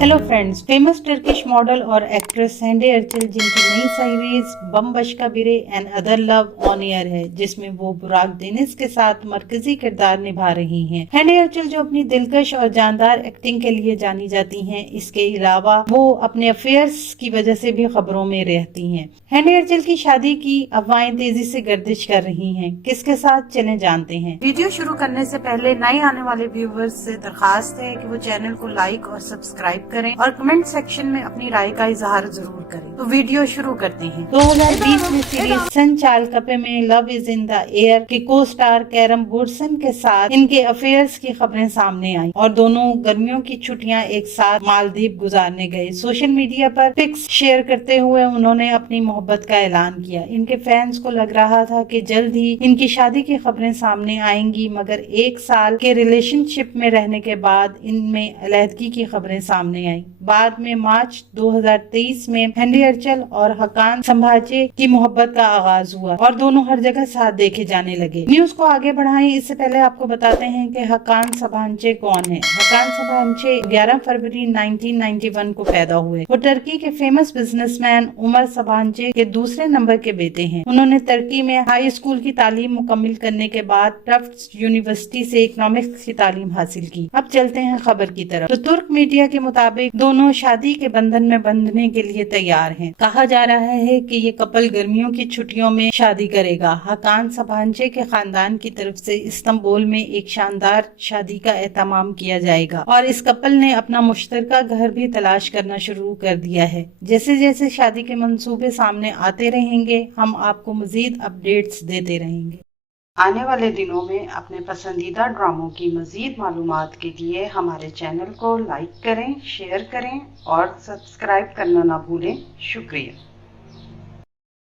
Hello friends, famous Turkish model और actress हैंडे अर्चल जिनकी नई सीरीज बम बशका बिरे and other love on air है, जिसमें वो बुराक डेनिस के साथ मरकजी किरदार निभा रही हैं। हैंडे अर्चल जो अपनी दिलकश और जानदार एक्टिंग के लिए जानी जाती हैं, इसके अलावा वो अपने अफेयर्स की वजह से भी खबरों में रहती हैं। हैंडे अर्चल की शादी की अफवाहें तेजी से गर्दिश कर रही हैं। किसके साथ, चलें जानते हैं। वीडियो शुरू करने से पहले नए आने वाले व्यूवर्स से दरखास्त है कि वो चैनल को लाइक और सब्सक्राइब करें और कमेंट सेक्शन में अपनी राय का इजहार जरूर करें। तो वीडियो शुरू करते हैं। 2020 में सीरीज सन चाल कपे में love is in the air के को स्टार कैरम बुरसन के साथ इनके अफेयर्स की खबरें सामने आई और दोनों गर्मियों की छुट्टियां एक साथ मालदीव गुजारने गए। सोशल मीडिया पर पिक्स शेयर करते हुए उन्होंने अपनी मोहब्बत का ऐलान किया। इनके फैंस को लग रहा था कि जल्द ही इनकी शादी की खबरें सामने आएंगी, मगर एक साल के रिलेशनशिप में रहने के बाद इनमें अलहदगी की खबरें सामने आई। बाद में मार्च 2023 में हैंडे अर्चल और हकान संभाचे की मोहब्बत का आगाज हुआ और दोनों हर जगह साथ देखे जाने लगे। न्यूज को आगे बढ़ाएं इससे पहले आपको बताते हैं कि हकान संभाचे कौन है। हकान संभाचे 11 फरवरी 1991 को पैदा हुए। वो टर्की के फेमस बिजनेसमैन उमर संभाचे के दूसरे नंबर के बेटे हैं। उन्होंने टर्की में हाई स्कूल की तालीम मुकम्मिल करने के बाद टफ्ट्स यूनिवर्सिटी से इकोनॉमिक्स की तालीम हासिल की। अब चलते हैं खबर की तरफ। तो तुर्क मीडिया के मुताबिक दोनों शादी के बंधन में बंधने के लिए तैयार हैं। कहा जा रहा है कि ये कपल गर्मियों की छुट्टियों में शादी करेगा। हकान संभाचे के खानदान की तरफ से इस्तांबुल में एक शानदार शादी का एहतमाम किया जाएगा और इस कपल ने अपना मुश्तरका घर भी तलाश करना शुरू कर दिया है। जैसे जैसे शादी के मंसूबे सामने आते रहेंगे, हम आपको मजीद अपडेट्स देते रहेंगे। आने वाले दिनों में अपने पसंदीदा ड्रामों की मजीद मालूमात के लिए हमारे चैनल को लाइक करें, शेयर करें और सब्सक्राइब करना ना भूलें। शुक्रिया।